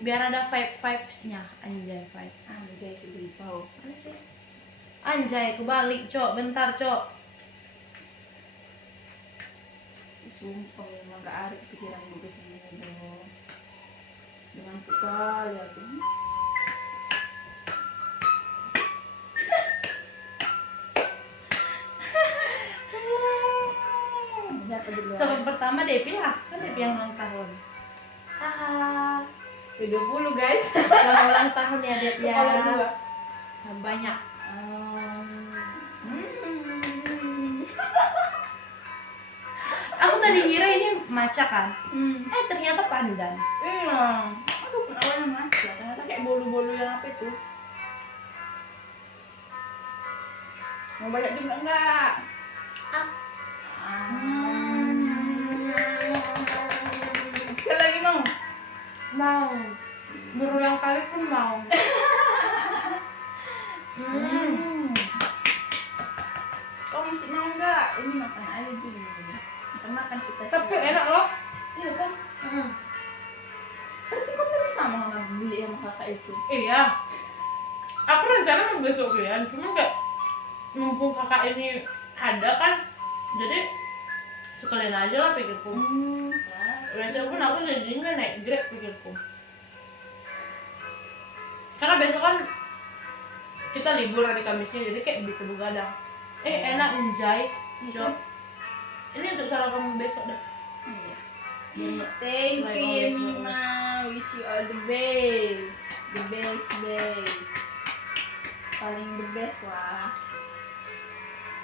biar ada vibesnya. Anjay, vibe. Anjay sebeli pau. Anjay, kebalik cok, bentar cok. Sumpah memang gak ada pikiran gue kesini dong. Dengan kali aku. Sebelum pertama Devi lah, kan Devi yang ulang tahun. Haha. 20 guys. Selamat ulang tahun ya Devi ya. Kepala dua. Banyak. Aku tadi kira ini maca kan. Ternyata pandan. Iya. Aduh, awalnya maca. Ternyata kayak bolu-bolu yang apa itu? Mau banyak juga enggak? Sekali lagi mau? Mau. Berulang kali pun mau. Kau masih mau enggak? Ini makan aja dulu. Makan kita. Tapi enak loh. Iya kan? Berarti kau udah sama sama beli sama kakak itu? Iya. Aku rencana mau besok ya, cuma kayak mumpung kakak ini ada kan, jadi sekalian aja lah pikirku. Besok pun aku jadinya naik Grab pikirku. Karena besok kan kita libur hari Kamisnya, jadi kayak bisa begadang. Enak enjoy. Cok. Ini untuk sarapan besok dah. Iya. Thank you Mima, wish you all the best, the best. Paling the best lah.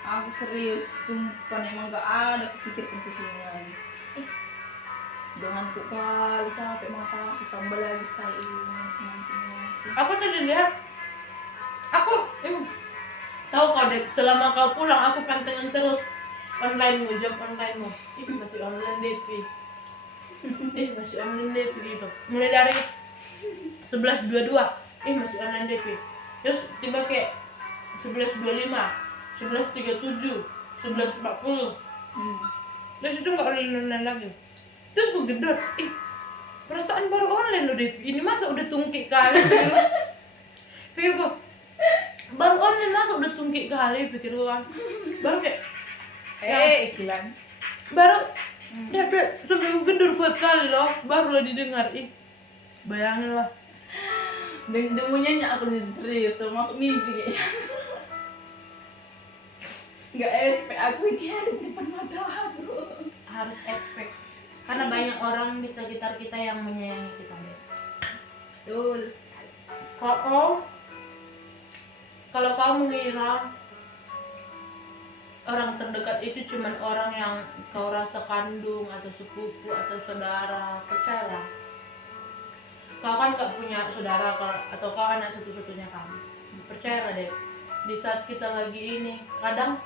Aku serius, sumpah emang gak ada kepikirkan kesinian. Jangan tuh kali capek mata aku, tambah lagi stay ini. Aku tadi lihat, aku tahu kau deh, selama kau pulang aku pantengin terus online-mu, job online-mu. Masih online Devi. Masih online Devi gitu. Mulai dari 11.22, masih online Devi. Terus tiba kayak 11.25, 11.37, 11.40. Terus itu nggak online lagi. Terus gue gedor, perasaan baru online loh Devi. Ini masa udah tungki kali pikir gue. Baru online masa udah tungki kali pikir gue kan. Baru kayak iklan. Baru sampai gue gedor buat kali loh, barulah didengar. Bayangin lah. Dan demunya aku udah serius, masuk mimpi kayaknya. Nggak expect aku ini ada di depan mata aku. Harus expect, karena banyak orang di sekitar kita yang menyayangi kita. Betul. Kalau kau mengira orang terdekat itu cuman orang yang kau rasa kandung atau sepupu atau saudara, percayalah. Kau kan gak punya saudara atau kau anak satu-satunya kamu. Percayalah deh, di saat kita lagi ini, kadang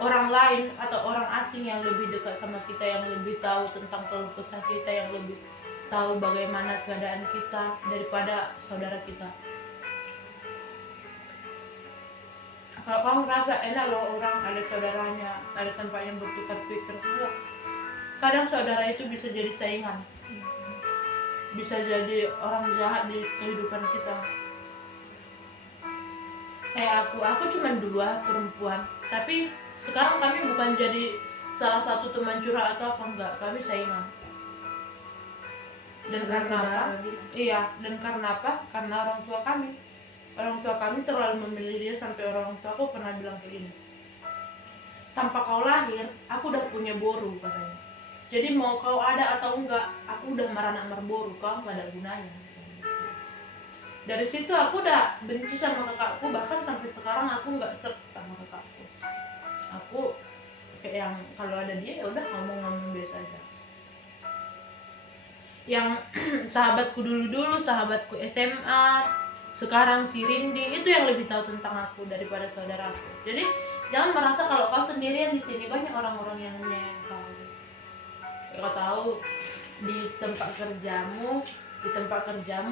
orang lain atau orang asing yang lebih dekat sama kita, yang lebih tahu tentang keluh kesah kita, yang lebih tahu bagaimana keadaan kita daripada saudara kita. Kalau kamu merasa enak loh orang ada saudaranya, ada tempatnya bertukar pikir, enggak. Kadang saudara itu bisa jadi saingan, bisa jadi orang jahat di kehidupan kita. Aku cuma 2 perempuan, tapi sekarang kami bukan jadi salah satu teman curhat atau apa, enggak, kami saingan. Dan karena apa? Iya, dan karena apa? Karena orang tua kami terlalu memilih dia, sampai orang tua aku pernah bilang kayak gini, tanpa kau lahir, aku udah punya boru katanya. Jadi mau kau ada atau enggak, aku udah meranak merboru, kau nggak ada gunanya. Dari situ aku udah benci sama kakakku, bahkan sampai sekarang aku nggak serp sama kakakku. Aku kayak yang kalau ada dia ya udah ngomong-ngomong biasa aja. Yang sahabatku dulu sahabatku SMA, sekarang si Rindi itu yang lebih tahu tentang aku daripada saudaraku. Jadi jangan merasa kalau kau sendirian di sini, banyak orang-orang yang menyayangi kau. Kau tahu di tempat kerjamu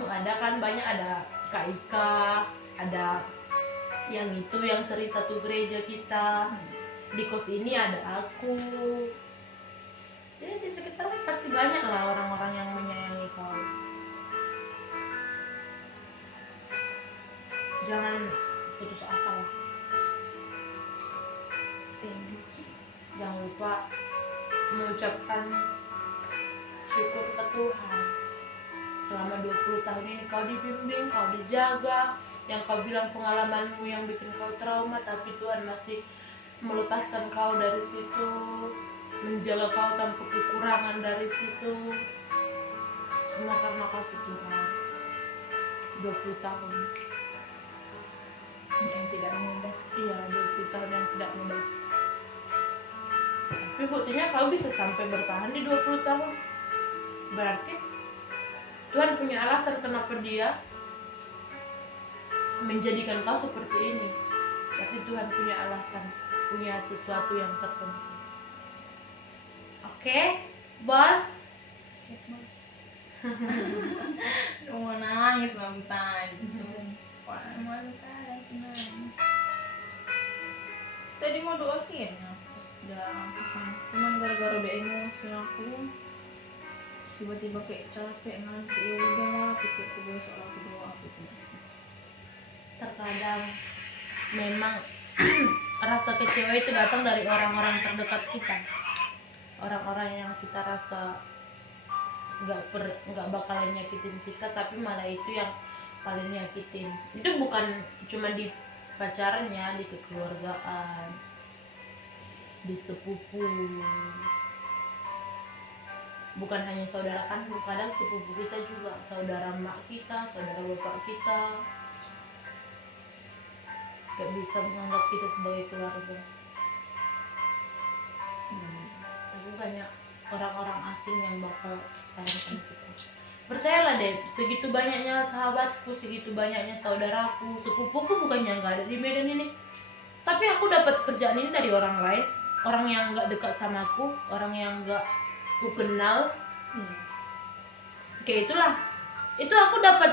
ada kan banyak, ada Kak Ika, ada yang itu yang sering satu gereja kita. Di kos ini ada aku. Jadi di sekitarnya pasti banyak lah orang-orang yang menyayangi kau. jangan putus asa lah. Jangan lupa mengucapkan syukur ke Tuhan. Selama 20 tahun ini kau dibimbing, kau dijaga, yang kau bilang pengalamanmu yang bikin kau trauma, tapi Tuhan masih melepaskan kau dari situ, menjaga kau tanpa kekurangan dari situ. Semua karena kasih Tuhan. 20 tahun yang tidak mudah. Iya, 20 tahun yang tidak mudah. Tapi buktinya kau bisa sampai bertahan di 20 tahun. Berarti Tuhan punya alasan kenapa dia menjadikan kau seperti ini. Berarti Tuhan punya alasan, punya sesuatu yang tertentu. Oke, bos. Siap, Bos. Mau nangis mantan. Mantan nangis. Tadi mau doain ya, pas udah cuman gara-gara udah emosi aku, terus tiba-tiba kayak capek nanti ya udahlah, pikir aku besok aku doa gitu. Terkadang memang rasa kecewa itu datang dari orang-orang terdekat kita, orang-orang yang kita rasa nggak bakalan nyakitin kita, tapi malah itu yang paling nyakitin. Itu bukan cuma di pacarannya, di kekeluargaan, di sepupu, bukan hanya saudara kandung, kadang sepupu kita juga, saudara mak kita, saudara bapak kita, gak bisa menganggap kita sebagai keluarga. Tapi banyak orang-orang asing yang bakal sayang sama kita. Percayalah deh, segitu banyaknya sahabatku, segitu banyaknya saudaraku, sepupuku bukannya nggak ada di Medan ini, tapi aku dapat kerjaan ini dari orang lain, orang yang nggak dekat sama aku, orang yang nggak aku kenal. Kayak itulah, itu aku dapat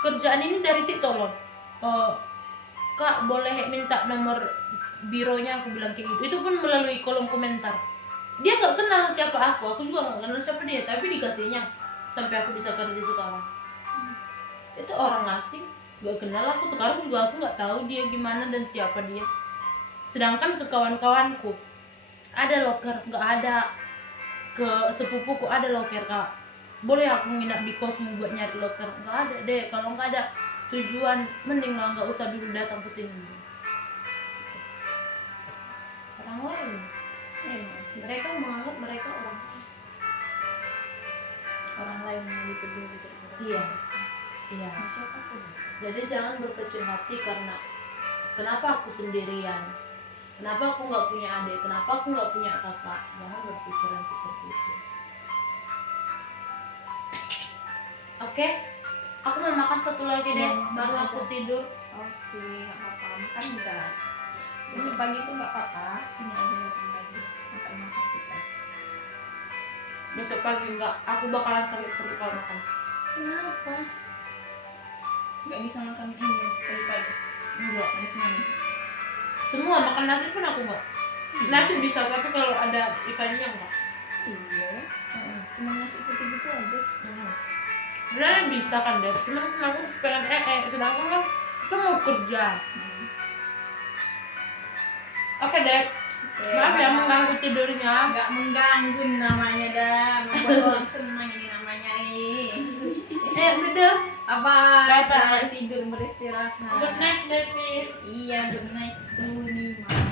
kerjaan ini dari TikTok loh. Kak, boleh minta nomor bironya, aku bilang kayak gitu. Itu pun melalui kolom komentar. Dia nggak kenal siapa aku juga nggak kenal siapa dia, tapi dikasihnya sampai aku bisa kerja sekarang. Itu orang asing, nggak kenal aku, sekarang juga aku nggak tahu dia gimana dan siapa dia. Sedangkan ke kawan-kawanku ada loker, nggak ada. Ke sepupuku ada loker, Kak, boleh aku nginap di kosmu buat nyari loker? Nggak ada deh, kalau nggak ada tujuan mending lah nggak usah dulu datang ke sini. Orang lain mereka menganggap mereka orang lain yang lebih peduli daripada Iya. Iya. Siapapun. Jadi jangan berkecil hati karena kenapa aku sendirian, kenapa aku nggak punya adik, kenapa aku nggak punya kakak. Jangan berpikiran seperti itu. Oke, aku mau makan satu lagi deh, baru aku tidur. Oke, nggak apa-apa, makan bisa. Besok pagi itu nggak apa-apa, sini aja makan lagi, makan kita. Besok pagi enggak, aku bakalan sakit perut kalau makan. Kenapa? Nggak bisa makan ini pagi-pagi? Enggak. Manis-manis. Semua makan nasi pun aku enggak. Nasi bisa, tapi kalau ada ikannya enggak. Iya. Cuma nasi putih gitu aja. Sebenarnya bisa kan deh, cuman aku pengen sedangkan kan kita mau kerja. Oke deh, maaf ya mengganggu tidurnya. Nggak mengganggu namanya dah, membuat orang senang ini namanya Tidur. apa? Bye-bye. Selamat tidur beristirahat. Good night, baby. Iya, good night to Nima.